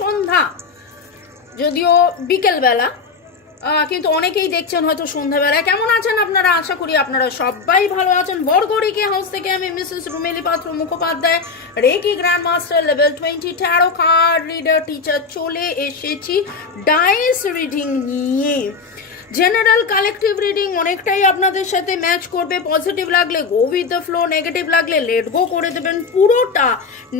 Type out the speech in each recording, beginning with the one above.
সন্ধ্যা। যদিও বিকেলবেলা কিন্তু অনেকেই দেখছেন হয়তো সন্ধ্যাবেলা কেমন আছেন আপনারা? আশা করি আপনারা সবাই ভালো আছেন। বরগড়িকে হাউস থেকে আমি Mrs Rumeli Patra Mukhopadhyay reiki grand master level twenty tarot card reader teacher চলে এসেছি। ডাইস রিডিং নিয়ে। জেনারেল কালেকটিভ রিডিং অনেকটাই আপনাদের সাথে ম্যাচ করবে পজিটিভ লাগলে go with the flow negative লাগলে লেট গো করে দেবেন। পুরোটা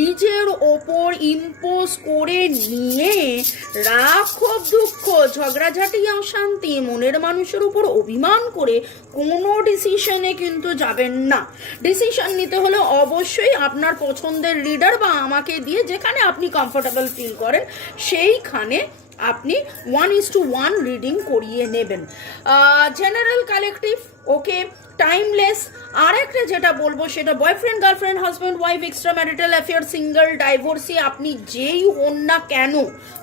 নিজের ওপর ইম্পোজ করে নিয়ে রাগ দুঃখ, ঝগড়াঝাটি অশান্তি, মনের মানুষের উপর অভিমান করে কোনো ডিসিশনে কিন্তু যাবেন না। ডিসিশন নিতে হলে অবশ্যই আপনার পছন্দের লিডার বা আমাকে দিয়ে যেখানে আপনি কমফোর্টেবল ফিল করেন, সেইখানে আপনি one is two one reading করিয়ে নেবেন। জেনারেল কালেকটিভ ওকে টাইমলেস আর একটা যেটা বলব সেটা boyfriend girlfriend husband wife extra marital affair single divorcee আপনি যেই হন না কেন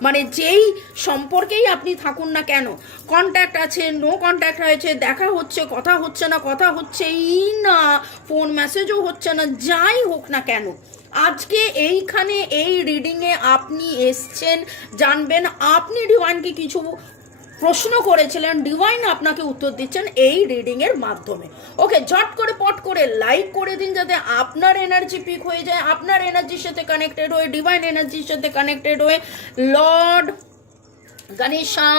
মানে যেই সম্পর্কেই আপনি থাকুন না কেন কন্ট্যাক্ট আছে নো কন্ট্যাক্ট হয়েছে দেখা হচ্ছে, কথা হচ্ছে না, কথা হচ্ছেই না ফোন মেসেজও হচ্ছে না, যাই হোক না কেন আজকে এইখানে এই রিডিংয়ে আপনি এসছেন, জানবেন, আপনি ডিভাইনকে কিছু প্রশ্ন করেছিলেন ডিভাইন আপনাকে উত্তর দিচ্ছেন এই রিডিংয়ের মাধ্যমে। ওকে ঝট করে পট করে লাইক করে দিন যাতে আপনার এনার্জি পিক হয়ে যায়, আপনার এনার্জির সাথে কানেক্টেড হয়ে ডিভাইন এনার্জির সাথে কানেক্টেড হয়ে লর্ড গণেশা,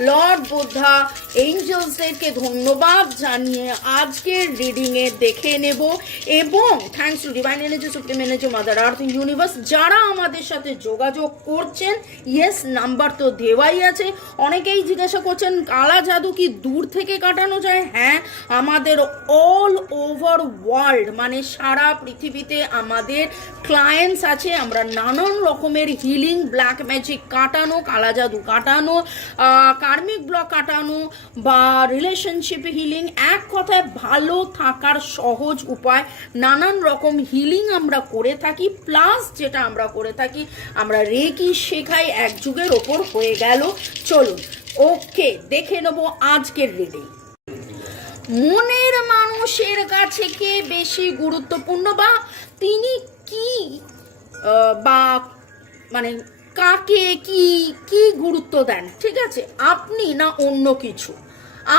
লর্ড বুদ্ধা, এঞ্জেলসদেরকে ধন্যবাদ জানিয়ে আজকের রিডিংয়ে দেখে নেব এবং thanks to divine energy, supreme energy, mother earth universe যারা আমাদের সাথে যোগাযোগ করছেন। ইয়েস নাম্বার তো দেওয়াই আছে। অনেকেই জিজ্ঞাসা করছেন, কালা জাদু কি দূর থেকে কাটানো যায়? হ্যাঁ আমাদের অল ওভার ওয়ার্ল্ড মানে সারা পৃথিবীতে আমাদের ক্লায়েন্টস আছে। আমরা নানান রকমের হিলিং ব্ল্যাক ম্যাজিক কাটানো, কালা জাদু কাটানো। কার্মিক ব্লক কাটানো বা রিলেশনশিপ হিলিং এক কথায় ভালো থাকার সহজ উপায়। নানান রকম হিলিং আমরা করে থাকি প্লাস যেটা আমরা করে থাকি, আমরা রেকি শেখাই এক যুগের ওপর হয়ে গেল। চলুন ওকে দেখে নেব আজকের রিডিং মনের মানুষের কাছে কে বেশি গুরুত্বপূর্ণ বা তিনি কি বা মানে কাকে কি কি গুরুত্ব দেন, ঠিক আছে? আপনি না অন্য কিছু?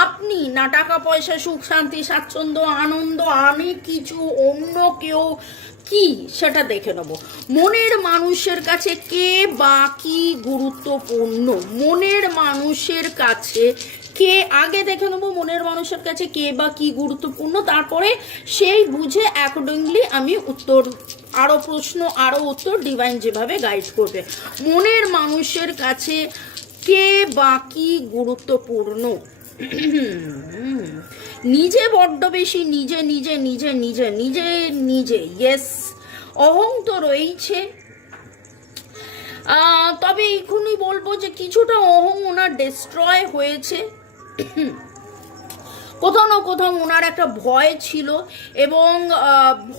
আপনি না টাকা, পয়সা, সুখ, শান্তি, স্বাচ্ছন্দ্য, আনন্দ, আমি কিছু, অন্য কেউ কি? সেটা দেখে নেব। মনের মানুষের কাছে কে বা কি গুরুত্বপূর্ণ? মনের মানুষের কাছে কে? আগে দেখে নেব মনের মানুষের কাছে কে বা কি গুরুত্বপূর্ণ। তারপরে সেই বুঝে অ্যাকর্ডিংলি আমি উত্তর আরও প্রশ্ন আরও উত্তর ডিভাইন যেভাবে গাইড করবে। মনের মানুষের কাছে কে বাকি গুরুত্বপূর্ণ? নিজে বড্ড বেশি, নিজে নিজে নিজে নিজে নিজে নিজে ইয়েস অহং তো রয়েছে তবে এখনই বলব যে কিছুটা অহং ওনার ডিস্ট্রয় হয়েছে। কোথাও না কোথাও ওনার একটা ভয় ছিল এবং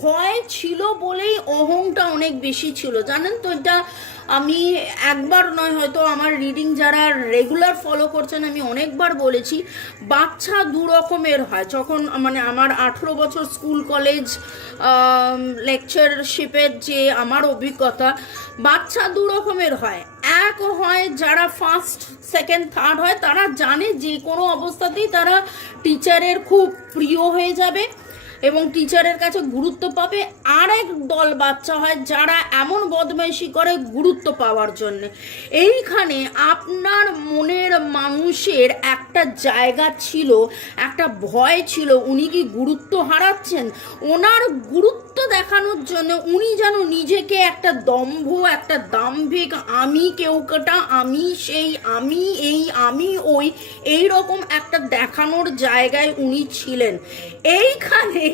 ভয় ছিল বলেই অহংটা অনেক বেশি ছিল। জানেন তো, এটা আমি একবার নয়, হয়তো আমার রিডিং যারা রেগুলার ফলো করছেন, আমি অনেকবার বলেছি, বাচ্চা দু রকমের হয়। যখন মানে আমার আঠেরো বছর স্কুল কলেজ লেকচারশিপের যে আমার অভিজ্ঞতা, বাচ্চা দু রকমের হয়। এক হয়, যারা ফার্স্ট সেকেন্ড থার্ড হয়, তারা জানে যে কোনো অবস্থাতেই তারা টিচারের খুব প্রিয় হয়ে যাবে। এবং টিচারের কাছে গুরুত্ব পাবে আর এক দল বাচ্চা হয় যারা এমন বদমাইশি করে গুরুত্ব পাওয়ার জন্য। এইখানে আপনার মনের মানুষের একটা জায়গা ছিল, একটা ভয় ছিল, উনি কি গুরুত্ব হারাচ্ছেন? ওনার গুরুত্ব দেখানোর জন্য উনি যেন নিজেকে একটা দম্ভ, একটা দাম্ভিক আমি কেউটা আমি সেই, আমি এই, আমি ওই এই রকম একটা দেখানোর জায়গায় উনি ছিলেন। এইখানে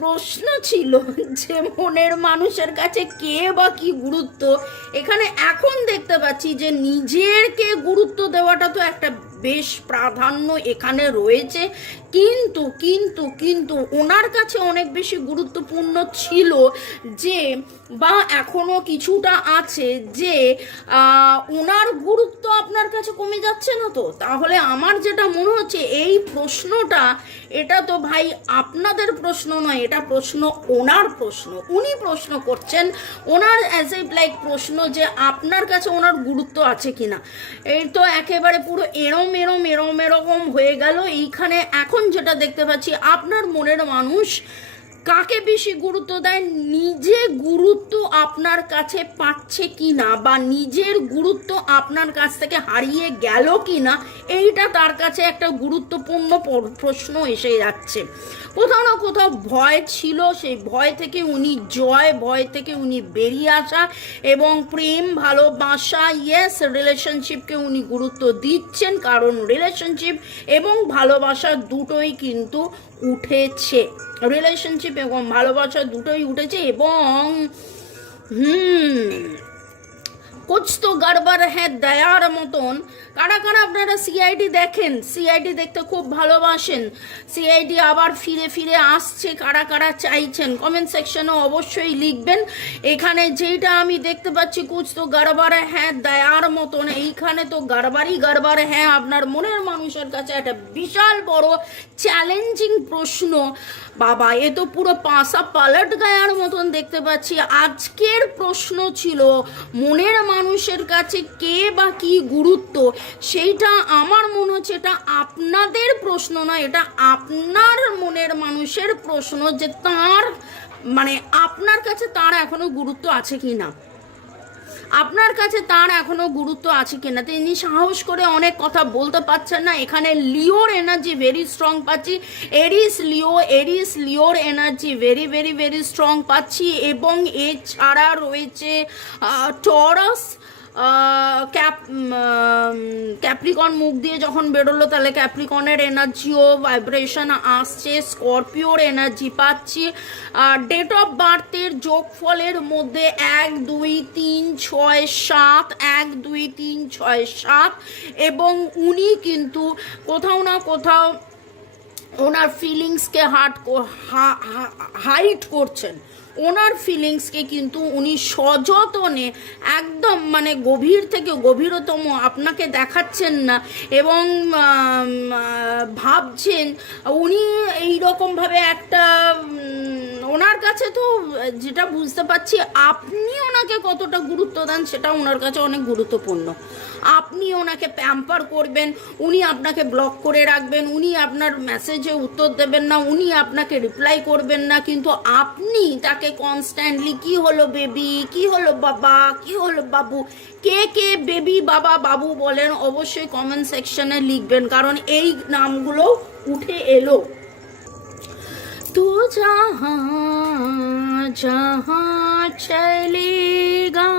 প্রশ্ন ছিল যে মনের মানুষের কাছে কে বা কি গুরুত্ব? এখানে এখন দেখতে পাচ্ছি যে নিজেরকে গুরুত্ব দেওয়াটা তো একটা বেশ প্রাধান্য এখানে রয়েছে। কিন্তু কিন্তু কিন্তু ওনার কাছে অনেক বেশি গুরুত্বপূর্ণ ছিল যে, বা এখনও কিছুটা আছে যে ওনার গুরুত্ব আপনার কাছে কমে যাচ্ছে না তো? তাহলে আমার যেটা মনে হচ্ছে, এই প্রশ্নটা, এটা তো ভাই আপনাদের প্রশ্ন নয়, এটা প্রশ্ন ওনার প্রশ্ন। উনি প্রশ্ন করছেন, ওনার অ্যাজ এ লাইক প্রশ্ন যে আপনার কাছে ওনার গুরুত্ব আছে কিনা। এই তো একেবারে পুরো এরম এরম এরম, এরকম হয়ে গেল। এইখানে এখন যেটা দেখতে পাচ্ছি আপনার মনের মানুষ কাকে বেশি গুরুত্ব দেয়? নিজে গুরুত্ব আপনার কাছে পাচ্ছে কি না বা নিজের গুরুত্ব আপনার কাছ থেকে হারিয়ে গেল কি না এইটা তার কাছে একটা গুরুত্বপূর্ণ প্রশ্ন এসে যাচ্ছে। কোথাও না কোথাও ভয় ছিল, সেই ভয় থেকে উনি জয়, ভয় থেকে উনি বেরিয়ে আসা এবং প্রেম, ভালোবাসা ইয়েস রিলেশনশিপকে উনি গুরুত্ব দিচ্ছেন, কারণ রিলেশনশিপ এবং ভালোবাসা দুটোই কিন্তু উঠেছে। রিলেশনশিপ এবং ভালোবাসা দুটোই উঠেছে এবং হুম কুচ তো গড়বড় হ্যাঁ দয়ার মতন কারা কারা আপনারা সিআইডি দেখেন? সিআইডি দেখতে খুব ভালোবাসেন। সিআইডি আবার ফিরে ফিরে আসছে, কারা কারা চাইছেন? কমেন্ট সেকশনে অবশ্যই লিখবেন। এখানে যেটা আমি দেখতে পাচ্ছি কুছ তো গড়বড় হ্যাঁ দয়ার মতন। এইখানে তো গড়বারই গড়বড় হ্যাঁ আপনার মনের মানুষের কাছে একটা বিশাল বড় চ্যালেঞ্জিং প্রশ্ন। বাবা, এ তো পুরো পাশা পালট গায়ার মতন দেখতে পাচ্ছি। আজকের প্রশ্ন ছিল, মনের মানুষের কাছে কে বা কি গুরুত্ব? সেইটা আমার মনে হচ্ছে এটা আপনাদের প্রশ্ন নয় এটা আপনার মনের মানুষের প্রশ্ন যে তার মানে আপনার কাছে তার এখনও গুরুত্ব আছে কি না আপনার কাছে তার এখনও গুরুত্ব আছে কিনা। তিনি সাহস করে অনেক কথা বলতে পারছেন না। এখানে লিওর এনার্জি ভেরি স্ট্রং পাচ্ছি। এরিস লিও, এরিস লিওর energy very very very strong পাচ্ছি এবং এছাড়া রয়েছে টরাস ক্যাপ ক্যাপ্রিকন মুখ দিয়ে যখন বেরোলো, তাহলে ক্যাপ্রিকনের এনার্জিও ভাইব্রেশন আসছে স্করপিওর এনার্জি পাচ্ছি। আর ডেট অফ বার্থের যোগফলের মধ্যে এক, দুই, তিন, ছয়, সাত, এক, দুই, তিন, ছয়, সাত। এবং উনি কিন্তু কোথাও না কোথাও ওনার ফিলিংসকে হার্ট হাইট করছেন। ওনার ফিলিংসকে কিন্তু উনি সযতনে একদম মানে গভীর থেকে গভীরতম আপনাকে দেখাচ্ছেন না এবং ভাবছেন, উনি এই রকমভাবে একটা ওনার কাছে তো, যেটা বুঝতে পারছি, আপনি ওনাকে কতটা গুরুত্ব দেন সেটা ওনার কাছে অনেক গুরুত্বপূর্ণ। আপনি ওনাকে প্যাম্পার করবেন, উনি আপনাকে ব্লক করে রাখবেন, উনি আপনার মেসেজে উত্তর দেবেন না, উনি আপনাকে রিপ্লাই করবেন না, কিন্তু আপনি তাকে কনস্ট্যান্টলি কি হলো বেবি কি হলো বাবা, কি হলো বাবু, কে কে বেবি বাবা, বাবু বলেন অবশ্যই কমেন্ট সেকশনে লিখবেন, কারণ এই নামগুলো উঠে এলো। তো যাহা जहाँ चलेगा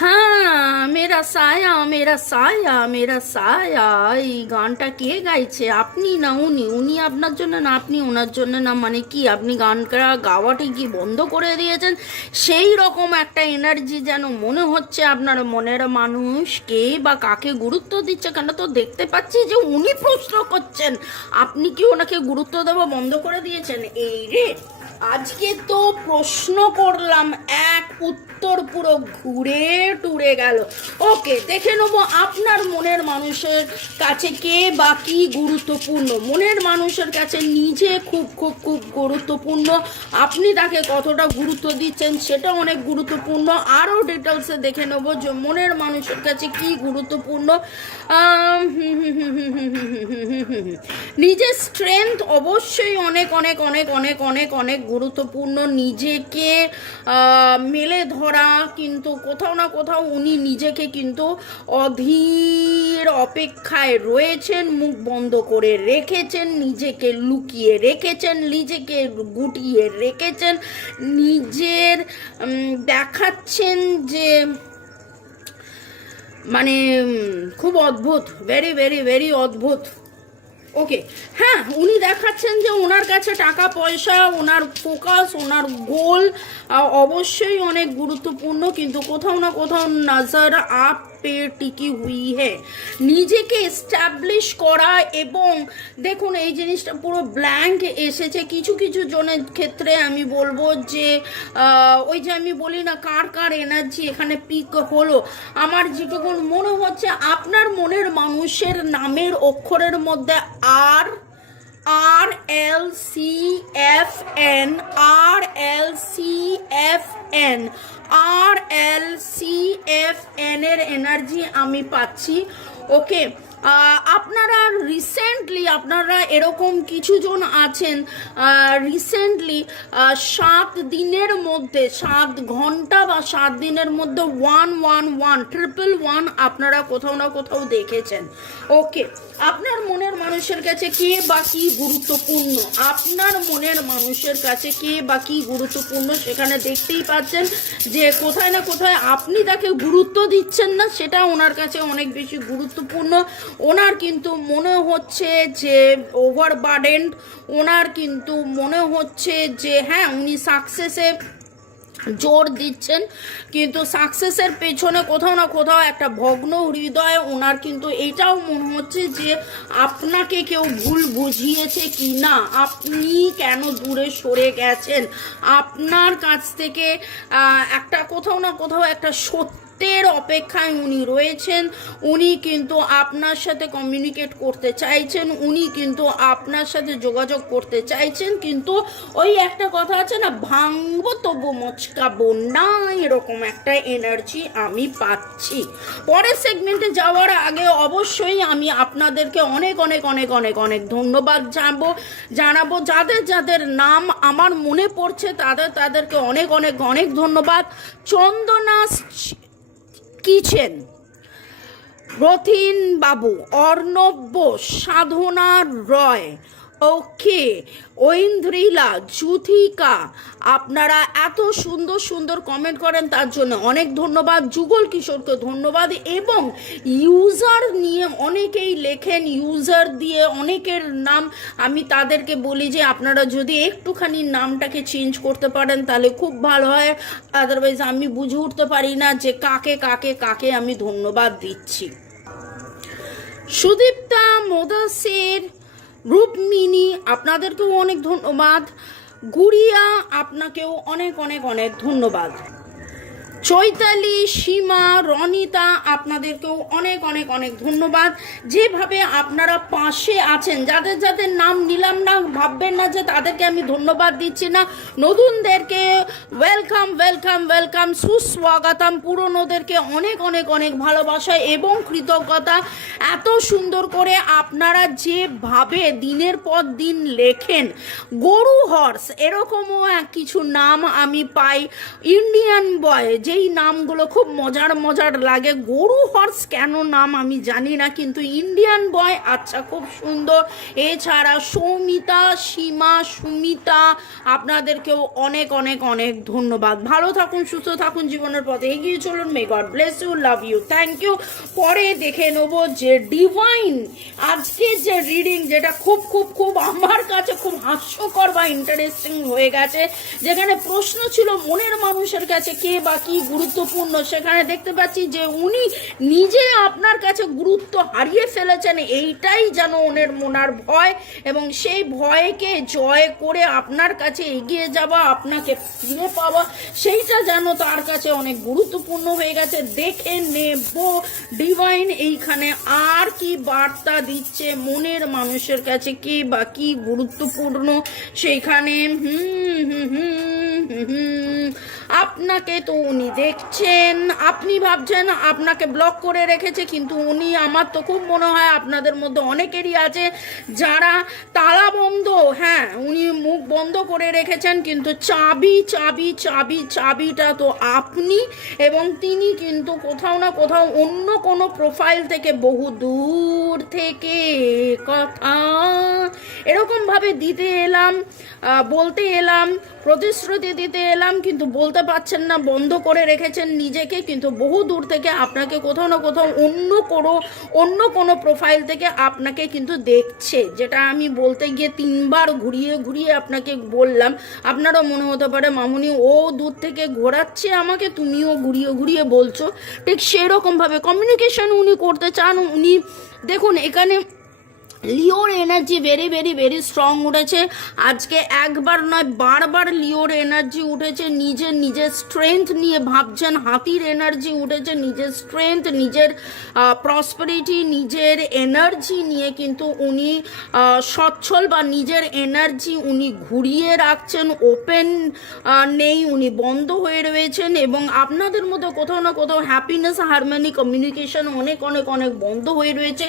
হ্যাঁ মেরা সায়া মেরা সায়া মেরা সায়া এই গানটা কে গাইছে আপনি না উনি উনি আপনার জন্য না আপনি ওনার জন্য না মানে কি আপনি গানটা গাওয়াটা কি বন্ধ করে দিয়েছেন সেই রকম একটা এনার্জি যেন মনে হচ্ছে আপনার মনের মানুষ কে বা কাকে গুরুত্ব দিচ্ছে কেন তো দেখতে পাচ্ছি যে উনি প্রশ্ন করছেন আপনি কি ওনাকে গুরুত্ব দেওয়া বন্ধ করে দিয়েছেন এই রে আজকে তো প্রশ্ন করলাম, এক উত্তর পুরো ঘুরে টুরে গেল। ওকে, দেখে নেব আপনার মনের মানুষের কাছে কে বা কি গুরুত্বপূর্ণ। মনের মানুষের কাছে নিজে খুব খুব খুব গুরুত্বপূর্ণ। আপনি তাকে কতটা গুরুত্ব দিচ্ছেন সেটা অনেক গুরুত্বপূর্ণ। আরও ডিটেলসে দেখে নেব যে মনের মানুষের কাছে কি গুরুত্বপূর্ণ। Um, নিজের স্ট্রেংথ অবশ্যই অনেক অনেক অনেক অনেক অনেক অনেক গুরুত্বপূর্ণ। নিজেকে মেলে ধরা, কিন্তু কোথাও না কোথাও উনি নিজেকে কিন্তু অধীর অপেক্ষায় রয়েছেন, মুখ বন্ধ করে রেখেছেন, নিজেকে লুকিয়ে রেখেছেন, নিজেকে গুটিয়ে রেখেছেন, নিজের দেখাচ্ছেন যে মানে খুব অদ্ভুত ভেরি ভেরি ভেরি অদ্ভুত। ওকে হ্যাঁ উনি দেখাচ্ছেন যে ওনার কাছে টাকা, পয়সা, ওনার ফোকাস, ওনার গোল অবশ্যই অনেক গুরুত্বপূর্ণ, কিন্তু কোথাও না কোথাও নজর আপ টিকি হুই হে। নিজেকে এস্টাবলিশ করা এবং দেখুন, এই জিনিসটা পুরো ব্ল্যাঙ্ক এসেছে। কিছু কিছু জনের ক্ষেত্রে আমি বলব যে ওই যে আমি বলি না, কার কার এনার্জি এখানে পিক হলো? আমার যেটুকুন মনে হচ্ছে, আপনার মনের মানুষের নামের অক্ষরের মধ্যে আর R L C F N R L C F N R L C F N এর এনার্জি আমি পাচ্ছি। ওকে আপনারা রিসেন্টলি আপনারা এরকম কিছু জন আছেন রিসেন্টলি সাত দিনের মধ্যে, সাত ঘণ্টা বা সাত দিনের মধ্যে one one one triple one আপনারা কোথাও না কোথাও দেখেছেন। ওকে আপনার মনের মানুষের কাছে কে বা কি গুরুত্বপূর্ণ? আপনার মনের মানুষের কাছে কে বা কি গুরুত্বপূর্ণ সেখানে দেখতেই পাচ্ছেন যে কোথায় না কোথায় আপনি তাকে গুরুত্ব দিচ্ছেন না, সেটা ওনার কাছে অনেক বেশি গুরুত্বপূর্ণ। ওনার কিন্তু মনে হচ্ছে যে ওভার বার্ডেন্ড ওনার কিন্তু মনে হচ্ছে যে হ্যাঁ উনি সাকসেসে জোর দিচ্ছেন, কিন্তু সাকসেসের পেছনে কোথাও না কোথাও একটা ভগ্ন হৃদয় ওনার কিন্তু এটাও মনে হচ্ছে যে, আপনাকে কেউ ভুল বুঝিয়েছে কি না? আপনি কেন দূরে সরে গেছেন? আপনার কাছ থেকে একটা কোথাও না কোথাও একটা সত্যি সত্যের অপেক্ষায় উনি রয়েছেন। উনি কিন্তু আপনার সাথে কমিউনিকেট করতে চাইছেন। উনি কিন্তু আপনার সাথে যোগাযোগ করতে চাইছেন। কিন্তু ওই একটা কথা আছে না, ভাঙবো তবু মচকাবো না, এরকম একটা এনার্জি আমি পাচ্ছি। পরের সেগমেন্টে যাওয়ার আগে অবশ্যই আমি আপনাদেরকে অনেক অনেক অনেক অনেক অনেক ধন্যবাদ জানাব জানাব। যাদের যাদের নাম আমার মনে পড়ছে, তাদের, তাদেরকে অনেক অনেক অনেক ধন্যবাদ। চন্দনা কিচেন রথিন বাবু অর্ণব বোস সাধনা রয় ওকে। ঐন্দ্রিলা জুথিকা আপনারা এত সুন্দর সুন্দর কমেন্ট করেন তার জন্য অনেক ধন্যবাদ। যুগল কিশোরকে ধন্যবাদ এবং ইউজার নিয়ে অনেকেই লেখেন ইউজার দিয়ে অনেকের নাম আমি তাদেরকে বলি যে আপনারা যদি একটুখানি নামটাকে চেঞ্জ করতে পারেন তাহলে খুব ভালো হয়। আদারওয়াইজ আমি বুঝে উঠতে পারি না যে কাকে কাকে কাকে আমি ধন্যবাদ দিচ্ছি। সুদীপ্তা মোদাসের রূপমিনী আপনাদেরকেও অনেক ধন্যবাদ। গুড়িয়া আপনাকেও অনেক অনেক অনেক ধন্যবাদ। চৈতালি, সীমা, রনিতা, আপনাদেরকেও অনেক অনেক অনেক ধন্যবাদ। যেভাবে আপনারা পাশে আছেন, যাদের যাদের নাম নিলাম না, ভাববেন না যে তাদেরকে আমি ধন্যবাদ দিচ্ছি না। নতুনদেরকে ওয়েলকাম ওয়েলকাম ওয়েলকাম সুস্বাগতম। পুরনোদেরকে অনেক অনেক অনেক ভালোবাসা এবং কৃতজ্ঞতা। এত সুন্দর করে আপনারা যেভাবে দিনের পর দিন লেখেন, গরু হর্স এরকমও কিছু নাম আমি পাই। ইন্ডিয়ান বয় যেই নামগুলো খুব মজার মজার লাগে। গরু হর্স কেন নাম আমি জানি না, কিন্তু ইন্ডিয়ান বয় আচ্ছা খুব সুন্দর। এছাড়া সৌমিতা, সীমা, সুমিতা, আপনাদেরকেও অনেক অনেক অনেক ধন্যবাদ। ভালো থাকুন, সুস্থ থাকুন, জীবনের পথে এগিয়ে চলুন। May god bless you love you thank you পরে দেখে নেব যে ডিভাইন আজকে যে রিডিং যেটা খুব খুব খুব আমার কাছে খুব হাস্যকর বা ইন্টারেস্টিং হয়ে গেছে, যেখানে প্রশ্ন ছিল মনের মানুষের কাছে কে বা কি গুরুত্বপূর্ণ সেখানে দেখতে পাচ্ছি যে উনি নিজে আপনার কাছে গুরুত্ব হারিয়ে ফেলেছেন এইটাই যেন ওনের মনার ভয় এবং সেই ভয়কে জয় করে আপনার কাছে এগিয়ে যাওয়া আপনাকে ফিরে পাওয়া সেইটা যেন তার কাছে অনেক গুরুত্বপূর্ণ হয়ে গেছে দেখে নেব ডিভাইন এইখানে আর কি বার্তা দিচ্ছে মনের মানুষের কাছে কি বা কি গুরুত্বপূর্ণ সেইখানে হুম হুম হুম হুম আপনাকে তো উনি দেখছেন, আপনি ভাবছেন আপনাকে ব্লক করে রেখেছে, কিন্তু উনি আমার তো খুব মনে হয় আপনাদের মধ্যে অনেকেরই আছে যারা তালা বন্ধ হ্যাঁ উনি মুখ বন্ধ করে রেখেছেন, কিন্তু চাবি চাবি চাবি, চাবিটা তো আপনি এবং তিনি কিন্তু কোথাও না কোথাও অন্য কোনো প্রোফাইল থেকে বহু দূর থেকে কথা এরকমভাবে দিতে এলাম বলতে এলাম, প্রতিশ্রুতি দিতে এলাম, কিন্তু বলতে পারছেন না, বন্ধ করে রেখেছেন নিজেকে, কিন্তু বহু দূর থেকে আপনাকে কোথাও না কোথাও অন্য কোনো অন্য কোনো প্রোফাইল থেকে আপনাকে কিন্তু দেখছে, যেটা আমি বলতে গিয়ে তিনবার ঘুরিয়ে ঘুরিয়ে আপনাকে বললাম। আপনারও মনে হতে পারে, মামুনি, ও দূর থেকে ঘোরাচ্ছে আমাকে, তুমিও ঘুরিয়ে ঘুরিয়ে বলছো। ঠিক সেরকমভাবে কমিউনিকেশন উনি করতে চান, উনি, দেখুন, এখানে লিওর energy very very very strong উঠেছে। আজকে একবার নয়, বারবার লিওর এনার্জি উঠেছে, নিজের নিজের স্ট্রেংথ নিয়ে ভাবছেন, হাতির এনার্জি উঠেছে, নিজের স্ট্রেংথ নিজের প্রসপারিটি নিজের এনার্জি নিয়ে কিন্তু উনি সচ্ছল বা নিজের এনার্জি উনি ঘুরিয়ে রাখছেন ওপেন নেই, উনি বন্ধ হয়ে রয়েছেন এবং আপনাদের মধ্যে কোথাও না কোথাও হ্যাপিনেস হারমোনি কমিউনিকেশন অনেক অনেক অনেক বন্ধ হয়ে রয়েছে।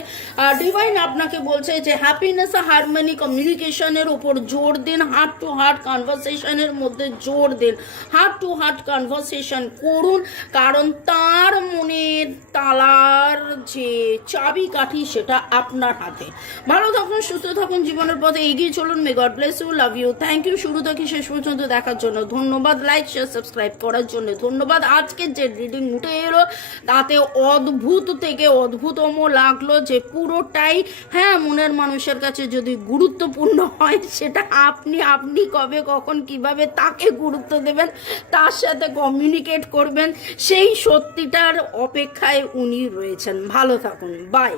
ডিভাইন আপনাকে বলছে যে হ্যাপিনেস হারমোনি কমিউনিকেশনের উপর জোর দিন হার্ট টু হার্ট কনভারসেশনের মধ্যে জোর দিন। হার্ট টু হার্ট কনভারসেশন করুন, কারণ তার মনের তালার যে চাবি কাঠি সেটা আপনার হাতে। ভালো থাকুন, সুস্থ থাকুন, জীবনের পথে এগিয়ে চলুন। May god bless you love you thank you শুরু থেকে শেষ পর্যন্ত দেখার জন্য ধন্যবাদ। লাইক শেয়ার সাবস্ক্রাইব করার জন্য ধন্যবাদ। আজকের যে রিডিং উঠে এলো, তাতে অদ্ভুত থেকে অদ্ভুতম লাগল যে পুরোটাই হ্যাঁ মনের মানুষের কাছে যদি গুরুত্বপূর্ণ হয়, সেটা আপনি আপনি কবে, কখন, কীভাবে তাকে গুরুত্ব দেবেন, তার সাথে কমিউনিকেট করবেন, সেই সত্যিটার অপেক্ষায় উনি রয়েছেন। ভালো থাকুন। বাই